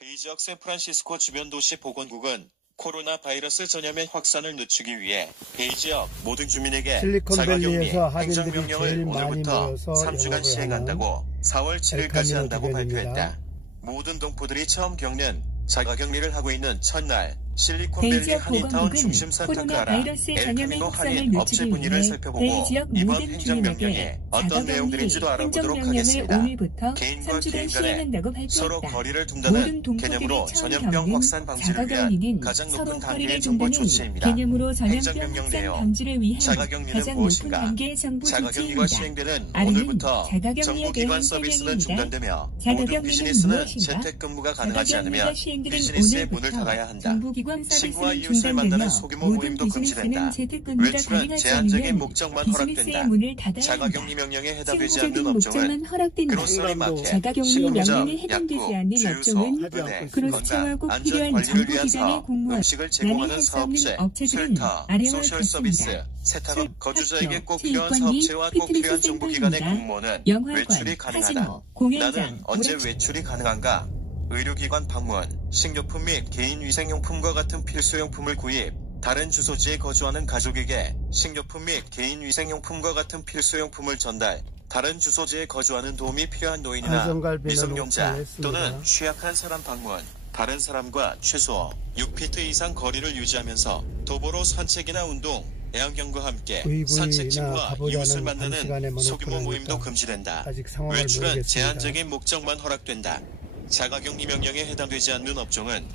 베이 지역 샌프란시스코 주변 도시 보건국은 코로나 바이러스 전염의 확산을 늦추기 위해 베이 지역 모든 주민에게 자가격리 행정명령을 오늘부터 3주간 시행한다고 4월 7일까지 한다고 발표했다. 모든 동포들이 처음 겪는 자가격리를 하고 있는 첫날 실리콘밸리 한인타운 중심 산타클라라 엘카미노 한인 업체 분위기를 살펴보고 이번 행정명령이 어떤 내용들인지도 알아보도록 하겠습니다. 개인과 개인 간에 서로 거리를 둔다는 개념으로 전염병 확산 방지를 위한 가장 높은 단계의 정보 조치입니다. 행정명령 내용 자가격리는 무엇인가? 자가격리가 시행되는 오늘부터 정부기관 서비스는 중단되며 모든 비즈니스는 재택근무가 가능하지 않으면 비즈니스의 문을 닫아야 한다. 친구와 이웃을 만나는 소규모 모임도 금지된다. 외출은 제한적인 목적만 허락된다. 자가격리 명령에 해당되지 않는 업종은 그로서리 마켓, 식품점, 약국, 주유소, 은행, 건강, 안전관리를 위한 사업, 음식을 제공하는 사업체, 쉘터, 소셜서비스, 세탁업, 거주자에게 꼭 필요한 사업체와 꼭 필요한 정부기관의 공무원은 외출이 가능하다. 나는 언제 외출이 가능한가? 의료기관 방문, 식료품 및 개인위생용품과 같은 필수용품을 구입, 다른 주소지에 거주하는 가족에게 식료품 및 개인위생용품과 같은 필수용품을 전달, 다른 주소지에 거주하는 도움이 필요한 노인이나 미성년자 또는 취약한 사람 방문, 다른 사람과 최소 6피트 이상 거리를 유지하면서 도보로 산책이나 운동, 애완견과 함께 산책집과 이웃을 만나는 소규모 모임도 금지된다. 외출은 제한적인 목적만 허락된다. 자가격리 명령에 해당되지 않는 업종은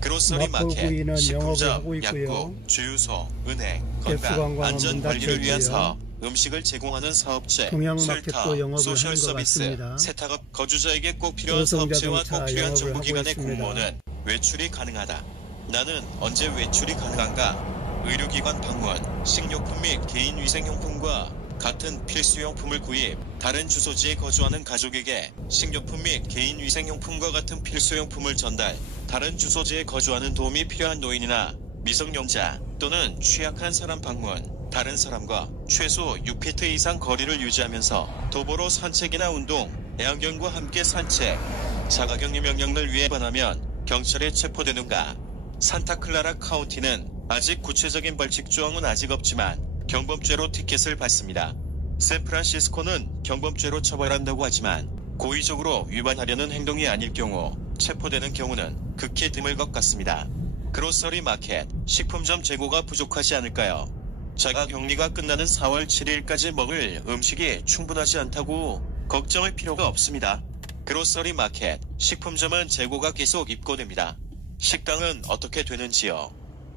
그로서리 마켓, 식품점, 약국, 주유소, 은행, 건강, 안전관리를 위한 사업, 음식을 제공하는 사업체, 쉘터, 소셜서비스, 세탁업, 거주자에게 꼭 필요한 사업체와 꼭 필요한 정부기관의 공무원은 외출이 가능하다. 나는 언제 외출이 가능한가? 의료기관 방문, 식료품 및 개인위생용품과 같은 필수용품을 구입, 다른 주소지에 거주하는 가족에게 식료품 및 개인위생용품과 같은 필수용품을 전달, 다른 주소지에 거주하는 도움이 필요한 노인이나 미성년자 또는 취약한 사람 방문, 다른 사람과 최소 6피트 이상 거리를 유지하면서 도보로 산책이나 운동, 애완견과 함께 산책, 자가격리 명령을 위반하면 경찰에 체포되는가? 산타클라라 카운티는 아직 구체적인 벌칙 조항은 아직 없지만 경범죄로 티켓을 받습니다. 샌프란시스코는 경범죄로 처벌한다고 하지만 고의적으로 위반하려는 행동이 아닐 경우 체포되는 경우는 극히 드물 것 같습니다. 그로서리 마켓, 식품점 재고가 부족하지 않을까요? 자가격리가 끝나는 4월 7일까지 먹을 음식이 충분하지 않다고 걱정할 필요가 없습니다. 그로서리 마켓, 식품점은 재고가 계속 입고됩니다. 식당은 어떻게 되는지요?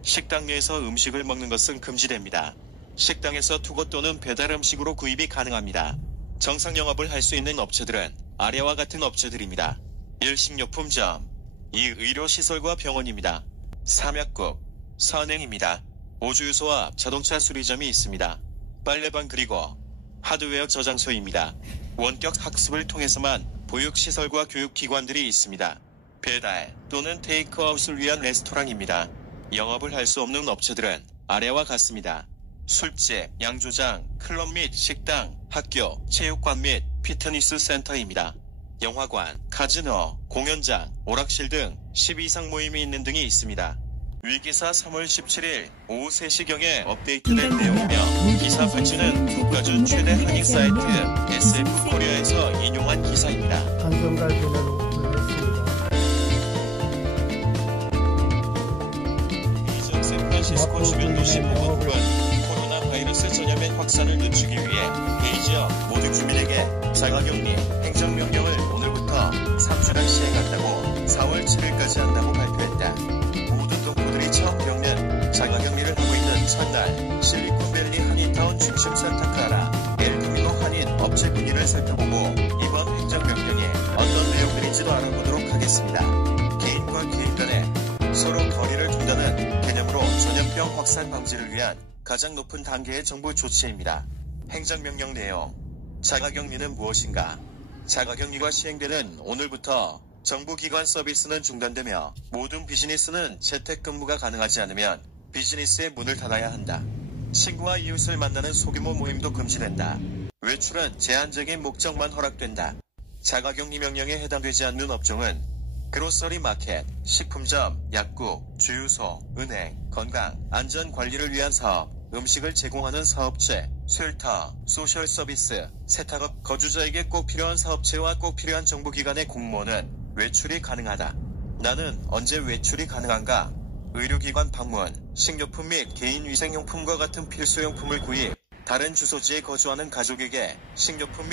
식당 내에서 음식을 먹는 것은 금지됩니다. 식당에서 투고 또는 배달 음식으로 구입이 가능합니다. 정상 영업을 할 수 있는 업체들은 아래와 같은 업체들입니다. 1. 식료품점 2. 의료시설과 병원입니다. 3. 약국, 선행입니다. 5. 주유소와 자동차 수리점이 있습니다. 빨래방 그리고 하드웨어 저장소입니다. 원격 학습을 통해서만 보육시설과 교육기관들이 있습니다. 배달 또는 테이크아웃을 위한 레스토랑입니다. 영업을 할 수 없는 업체들은 아래와 같습니다. 술집, 양조장, 클럽 및 식당, 학교, 체육관 및 피트니스 센터입니다. 영화관, 카지노, 공연장, 오락실 등 10 이상 모임이 있는 등이 있습니다. 위기사 3월 17일 오후 3시경에 업데이트된 내용이며 기사 발주는 국가준 최대 한인 사이트 SF코리아에서 인용한 기사입니다. 이적 샌프란시스코 주변 도시 보건국은 코로나 바이러스 전염의 확산을 늦추기 위해 베이 지역 모든 주민에게 자가격리 행정명령을 오늘부터 3주간 시행한다고 4월 7일까지 한다고 발표했다. 모든 동포들이 처음 겪는 자가격리를 하고 있는 첫날 실리콘밸리 한인타운 중심 산타클라라 엘카미노 한인 업체 분위기를 살펴보고 이번 행정명령이 어떤 내용들인지도 알아보도록 하겠습니다. 개인과 개인 간에 서로 거리를 둔다는 개념으로 전염병 확산 방지를 위한 가장 높은 단계의 정부 조치입니다. 행정명령 내용 자가격리는 무엇인가? 자가격리가 시행되는 오늘부터 정부기관 서비스는 중단되며 모든 비즈니스는 재택근무가 가능하지 않으면 비즈니스의 문을 닫아야 한다. 친구와 이웃을 만나는 소규모 모임도 금지된다. 외출은 제한적인 목적만 허락된다. 자가격리 명령에 해당되지 않는 업종은 그로서리 마켓, 식품점, 약국, 주유소, 은행, 건강, 안전 관리를 위한 사업, 음식을 제공하는 사업체, 쉘터, 소셜 서비스, 세탁업, 거주자에게 꼭 필요한 사업체와 꼭 필요한 정부기관의 공무원은 외출이 가능하다. 나는 언제 외출이 가능한가? 의료기관 방문, 식료품 및 개인위생용품과 같은 필수용품을 구입, 다른 주소지에 거주하는 가족에게 식료품 및